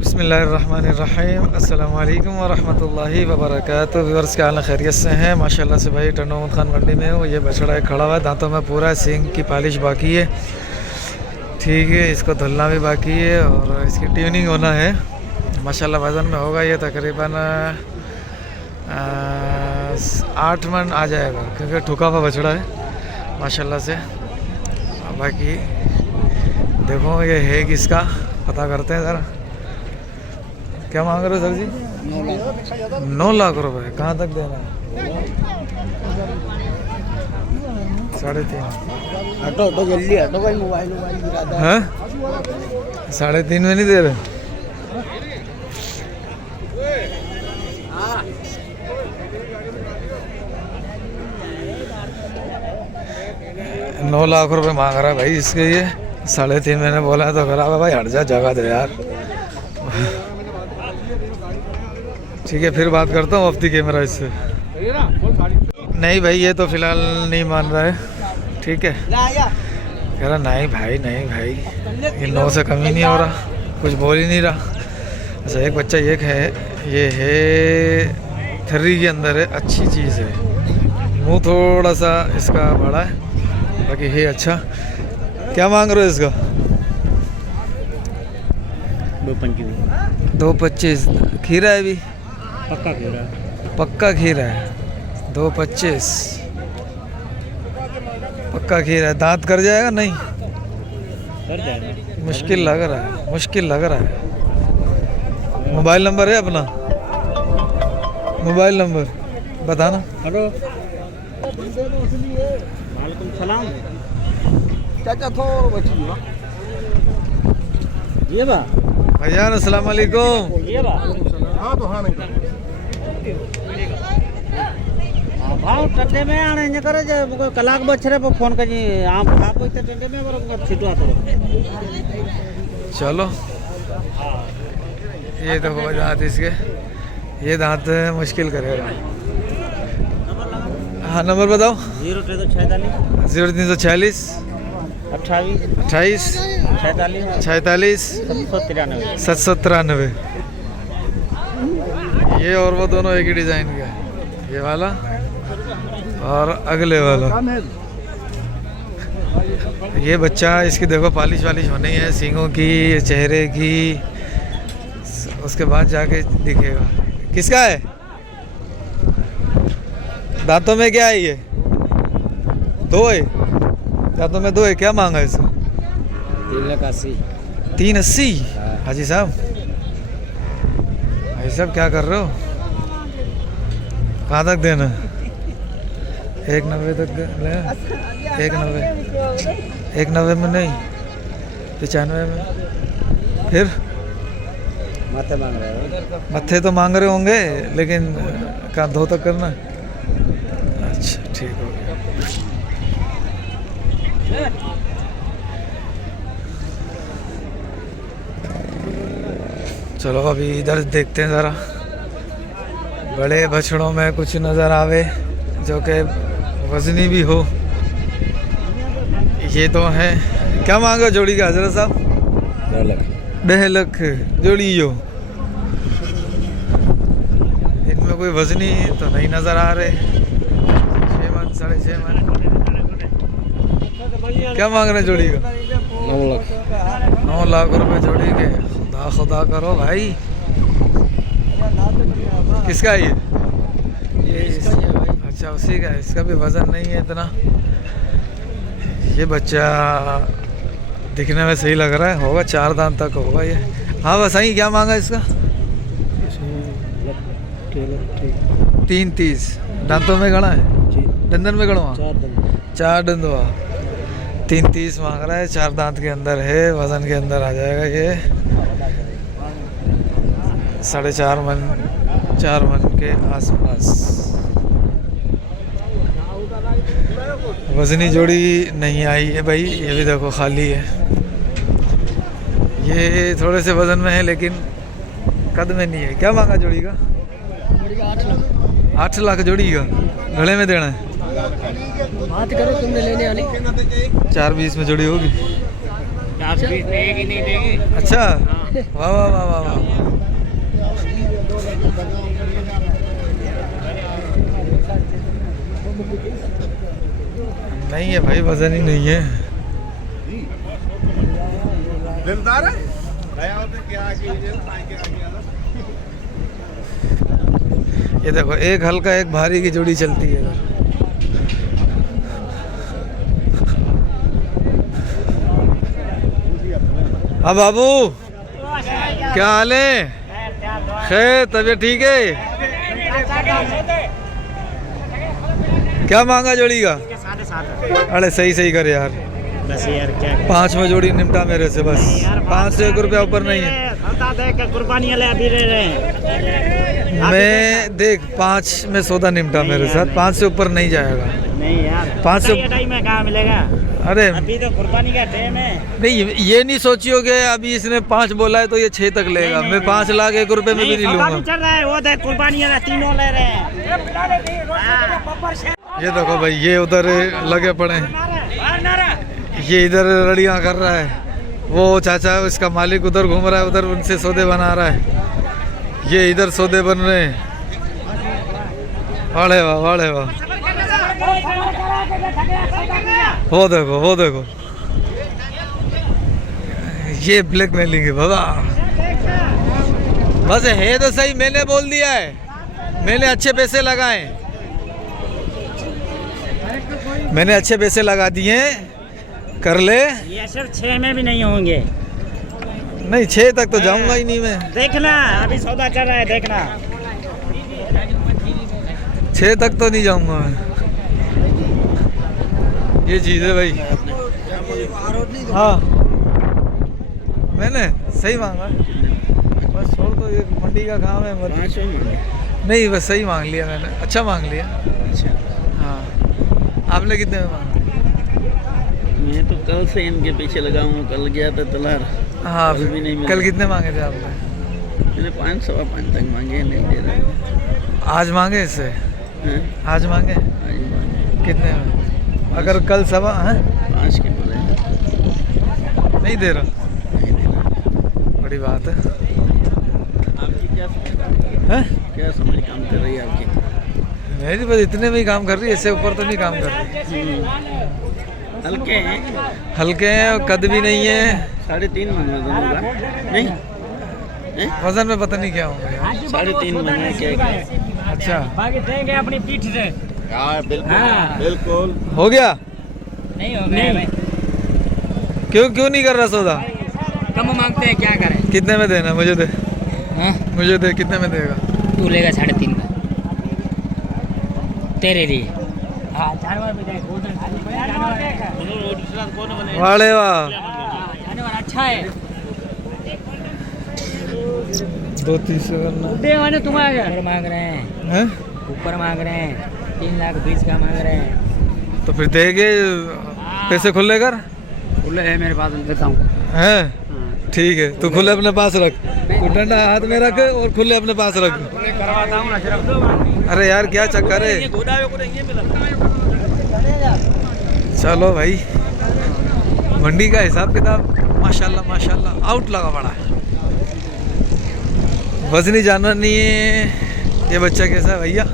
बिस्मिल्लाहिर्रहमानिर्रहीम अस्सलाम वालेकुम वरहमतुल्लाहि वबरकातुहू। व्यूअर्स क्या हाल है, खैरियत से हैं? माशाल्लाह से भाई टंडो मोहम्मद खान मंडी में हूँ। ये बछड़ा है खड़ा हुआ है, दांतों में पूरा सींग की पॉलिश बाकी है। ठीक है, इसको धुलना भी बाकी है और इसकी ट्यूनिंग होना है। माशाल्लाह वज़न में होगा ये तकरीबन 8 मन आ जाएगा, क्योंकि ठुका हुआ बछड़ा है माशाल्लाह से। बाकी देखो ये है किसका, पता करते हैं ज़रा। क्या मांग रहे हो सर जी? 9 लाख रुपए। कहाँ तक देना है? 3.5। हटो जल्दी हटो भाई, मोबाइल है 3.5 में नहीं दे रहे? नौ लाख रुपए मांग रहा है भाई इसके। ये 3.5 मैंने बोला है तो करा भाई हट जा, जगह दे यार। ठीक है, फिर बात करता हूँ ऑफ द कैमरा इससे। नहीं भाई ये तो फिलहाल नहीं मान रहा है। ठीक है, कह रहा नहीं भाई ये 9 से कम ही नहीं हो रहा, कुछ बोल ही नहीं रहा। अच्छा एक बच्चा ये है 3 के अंदर है, अच्छी चीज़ है। मुंह थोड़ा सा इसका बड़ा है, बाकी है अच्छा। क्या मांग रहे हो इसका? 2.25। खीरा है भी? पक्का खीरा है। 2.25 पक्का खीरा है। दांत कर जाएगा? नहीं कर जाएगा। मुश्किल लग रहा है। मोबाइल नंबर है अपना? मोबाइल नंबर बताना। हेलो, वालेकुम सलाम चाचा। ये बा भैया अस्सलाम वालेकुम। ये बा हाँ तो हाँ नहीं भाव टंडे में आने न करे जे कोई कलाक बछरे पर फोन करी आप आप कोई तो टंडे में बरोबर छिटवा तो। चलो ये देखो दांत इसके, ये दांत मुश्किल करेगा। हाँ नंबर बताओ। 0346 28 46 793। ये और वो दोनों एक ही डिज़ाइन के हैं, ये वाला और अगले वाला। ये बच्चा इसकी देखो पॉलिश होनी है, सींगों की, चेहरे की, उसके बाद जाके दिखेगा। किसका है? दांतों में क्या है? ये 2 है, दांतों में 2 है। क्या मांगा इसका? 380। हाजी साहब क्या कर रहे हो? कहाँ तक देना? 190 तक ले। 190 में नहीं, 95 में। फिर मत्थे तो मांग रहे होंगे, लेकिन कहाँ 2 तक करना? अच्छा ठीक हो गया। चलो अभी इधर देखते हैं ज़रा, बड़े बछड़ों में कुछ नज़र आवे जो कि वजनी भी हो। ये तो है। क्या मांगो जोड़ी का हजरत साहब? 1.5 लाख जोड़ी। हो इनमें कोई वजनी तो नहीं नज़र आ रहे। 6 मन 6.5 मन। क्या मांग रहे हैं जोड़ी का? 9 लाख रुपए जोड़ी के। खुदा करो भाई। किसका है ये इसका है भाई। अच्छा उसी का है। इसका भी वजन नहीं है इतना। ये बच्चा दिखने में सही लग रहा है, होगा 4 दांत तक होगा ये। हाँ बस सही। क्या मांगा इसका? 330। दांतों में गड़ा है? दंदन में गड़वा? 4 दंदवा। 330 मांग रहा है, 4 दांत के अंदर है, वजन के अंदर आ जाएगा ये। 4.5 मन 4 मन के आसपास। वजनी जोड़ी नहीं आई है भाई। ये भी देखो खाली है। ये थोड़े से वजन में है लेकिन कद में नहीं है। क्या मांगा जोड़ी का? 8 लाख जोड़ी का। गले में देना है? बात करो तुमने लेने वाली। 420 में जोड़ी होगी। 10-20 देगी नहीं देगी। अच्छा, वाह वाह वाह वाह वाह। नहीं है भाई, वजन ही नहीं है। दिलदार है ये देखो, एक हल्का एक भारी की जोड़ी चलती है इधर। हाँ बाबू, क्या हाल है? खैर, तबीयत ठीक है? क्या मांगा जोड़ी का? 7.5। अरे सही सही कर यार, बस यार क्या 5 में जोड़ी निपटा मेरे से बस। 5 से 1 रुपया ऊपर नहीं है। कुर्बानी वाले अभी रह रहे हैं। मैं देख 5 में सौदा निपटा मेरे साथ, 5 से ऊपर नहीं जाएगा। नहीं यार, 5 से टाइम में कहाँ मिलेगा? अरे अभी तो कुर्बानी का टाइम है। नहीं, ये नहीं सोचियोगे अभी इसने 5 बोला है तो ये 6 तक लेगा। मैं 5 लाख 1 रुपए में भी नहीं सौदा लूंगा। चल रहा है, वो देख कुर्बानी वाला तीनों ले रहे हैं। ये देखो भाई, ये उधर लगे पड़े हैं, ये इधर लड़ियाँ कर रहा है। वो चाचा, इसका मालिक उधर घूम रहा है, उधर उनसे सौदे बना रहा है। ये इधर सौदे बन रहे हैं। वाड़े वाह, वाड़े वाह। वो देखो, वो देखो, ये ब्लैकमेलिंग है बाबा। बस है तो सही, मैंने बोल दिया है, मैंने अच्छे पैसे लगाए, मैंने अच्छे पैसे लगा दिए, कर ले। ये सिर्फ 6 में भी नहीं होंगे। नहीं, 6 तक तो जाऊंगा ही नहीं मैं। देखना, अभी सौदा चल रहा है, देखना। 6 तक तो नहीं जाऊंगा मैं। ये चीज़ है भाई। हाँ, मैंने सही मांगा, बस छोड़ दो, ये मंडी का काम है। नहीं, बस सही मांग लिया मैंने, अच्छा मांग लिया। हाँ, आपने कितने में मांगा? मैं तो कल से इनके पीछे लगा हूँ, कल गया था तलार। हाँ, कल भी नहीं मिला। कल कितने मांगे थे आपने? मैंने 5 सवा 5 तक मांगे, नहीं दे रहे। आज मांगे इससे? हैं? आज मांगे? आज मांगे। कितने में? अगर कल सवा हैं? 5 के बोले, नहीं दे रहा, नहीं दे रहा। बड़ी बात है। आपकी क्या समझ, हैं? क्या समझ काम कर रही है आपकी? मेरी बस इतने में ही काम कर रही है, इससे ऊपर तो नहीं काम कर रही। हल्के हैं, हल्के हैं और कद भी नहीं है। 3.5 मन में दोनों का नहीं। वजन में पता नहीं क्या होगा यार। 3.5 मन है क्या? अच्छा, बाकी देंगे अपनी पीठ से। हाँ बिल्कुल, हाँ। बिल्कुल। हो गया? नहीं हो गया। क्यों नहीं कर रहा सौदा? कम मांगते हैं, क्या करें? कितने में देना? मुझे दे, हाँ? मुझे दे। कितने में देगा? तू लेगा 3.5 का तेरे लिए। हाँ, जानवर भी देख, वाड़े वाह, जानवर अच्छा है। 2-3 से करना ऊपर मांग रहे हैं, है? ऊपर मांग रहे हैं, 3,20,000 का मांग रहे हैं। तो फिर देगे, पैसे खुले कर। खुले है मेरे पास, देता हूँ। हैं? ठीक है, तू खुले अपने पास रख, तू डंडा हाथ में रख और खुले अपने पास रख। करवाता हूँ ना सिर्फ। अरे यार, क्या चक्कर है? चलो भाई, मंडी का हिसाब किताब माशाल्लाह माशाल्लाह आउट लगा पड़ा है। वजनी जानवर नहीं है। ये बच्चा कैसा है भैया?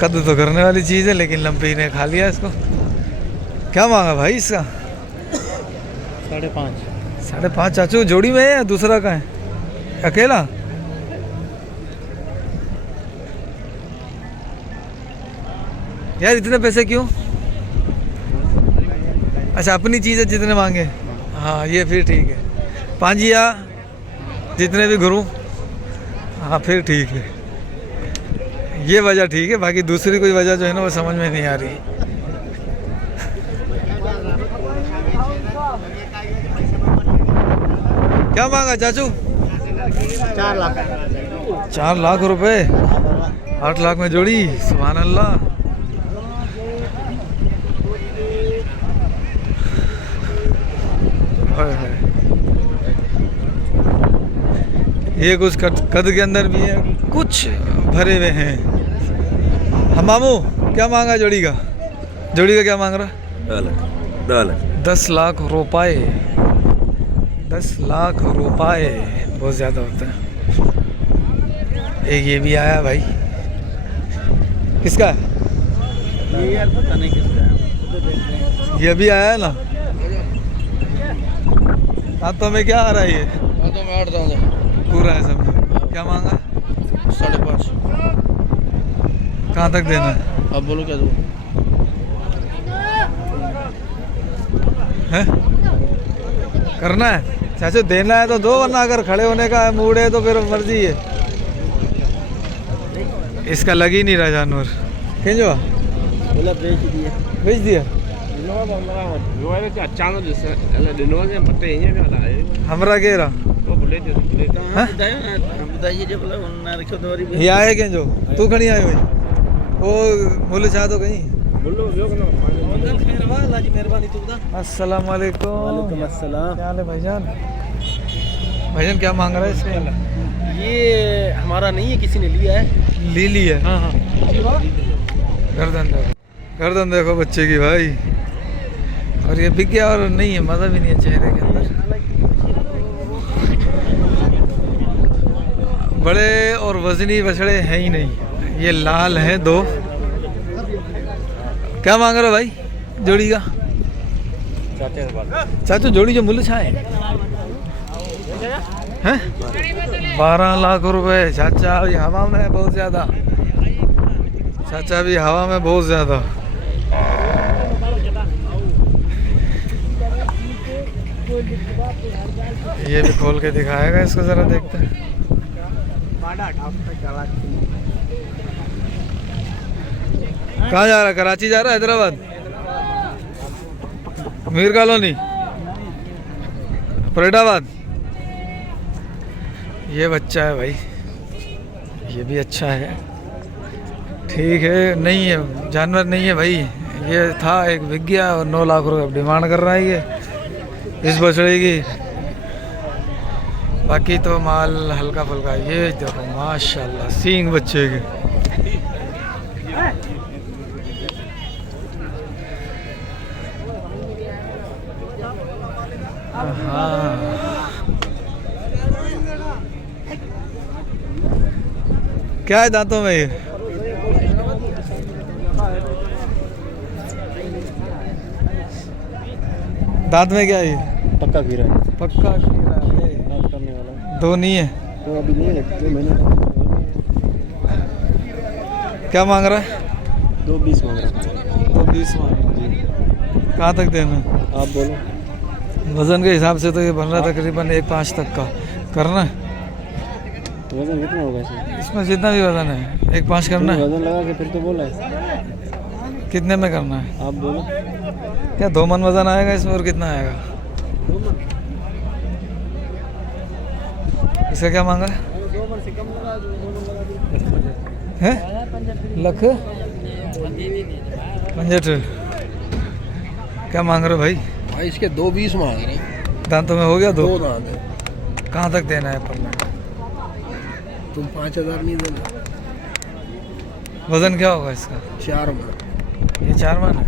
कद तो करने वाली चीज़ है, लेकिन लंपी ने खा लिया इसको। क्या मांगा भाई इसका? 5.5। 5.5 चाचू जोड़ी में है या दूसरा का है? अकेला? यार इतने पैसे क्यों? अच्छा, अपनी चीज़ है, जितने मांगे। हाँ, ये फिर ठीक है। पांजिया जितने भी घुरूं, हाँ फिर ठीक है, ये वजह ठीक है। बाकी दूसरी कोई वजह जो है ना, वो समझ में नहीं आ रही। क्या मांगा चाचू? 4 लाख। 4 लाख रुपए? 8 लाख में जोड़ी? सुभान अल्लाह। ये कुछ कद के अंदर भी है, कुछ भरे हुए हैं। हम मामू, क्या मांगा जोड़ी का? जोड़ी का क्या मांग रहा? 10 लाख। 10 लाख रुपए। 10 लाख रुपए बहुत ज़्यादा होता है। एक ये भी आया भाई, किसका है? ये यार पता नहीं किसका है, तो देख रहे हैं। ये भी आया है ना। हाथों में क्या आ रहा है ये? तो मैं 8 दूंगा। पूरा है समझो। क्या मांगा? 5.5। कहाँ तक देना है? अब बोलो क्या दूँ? हैं? करना है चाचू, देना है तो दो, वरना अगर खड़े होने का मूड है तो फिर मर्जी है। इसका लग ही नहीं रहा जानवर। खेजो बोला बेच दिए। बेच दिया। हमरा के रहा हाँ? बताइए जो बोला ना रखो दवारी ये आए क्या जो तू खड़ी आए भाई वो मुल्ले चाह तो कहीं। मेहरबानी तू बता। अस्सलाम वालेकुम। वालेकुम अस्सलाम। क्या हाल है भाईजान? भाईजान क्या मांग रहा है इसमें? ये हमारा नहीं है, किसी ने लिया है। ली है। हाँ हाँ। गर्दन देखो बच्चे की भाई, और ये बिक गया और नहीं है, मज़ा भी नहीं है चेहरे के अंदर। बड़े और वजनी बछड़े हैं ही नहीं, ये लाल हैं दो। क्या मांग रहे हो भाई जोड़ी का? चाचू जोड़ी जो मूल्य छा है 12 लाख रुपए। चाचा अभी हवा में है बहुत ज़्यादा, चाचा भी हवा में बहुत ज़्यादा। ये भी खोल के दिखाएगा इसको, ज़रा देखते हैं। कहाँ जा रहा है? कराची जा रहा है? हैदराबाद? मीर कॉलोनी? फरीदाबाद? ये बच्चा है भाई, ये भी अच्छा है, ठीक है। नहीं है जानवर नहीं है भाई, ये था एक बिक गया और 9 लाख रुपए डिमांड कर रहा है ये इस बछड़े की। बाकी तो माल हल्का फुल्का। ये देखो माशाल्लाह सींग बच्चे के। हाँ क्या है दांतों में ये? दांत में क्या है ये? पक्का खीरा है। पक्का खीरा है। बात करने वाला दो नहीं है तो अभी नहीं है, 2 महीने क्या मांग रहा है? 2.20 मांग रहा है। 2.20 मांग रहा है। कहाँ तक देना है? आप बोलो। वजन के हिसाब से तो ये बन रहा है तकरीबन 1.5 तक का करना है। तो वजन कितना होगा इसमें? इसमें जितना भी वजन है 1.5 करना है। वजन लगा के फिर तो बोला है। कितने में करना है? आप बोलो। क्या 2 मन वजन आएगा इसमें और कितना आएगा? इसका क्या मांगा है? लख 65। क्या मांग रहे हो भाई? भाई इसके 2.20 मांग रहे हैं। दांतों में हो गया 2? 2 दांत है। कहाँ तक देना है पर? तुम 5,000 नहीं देना। वजन क्या होगा इसका? 4 मन। ये 4 मन है।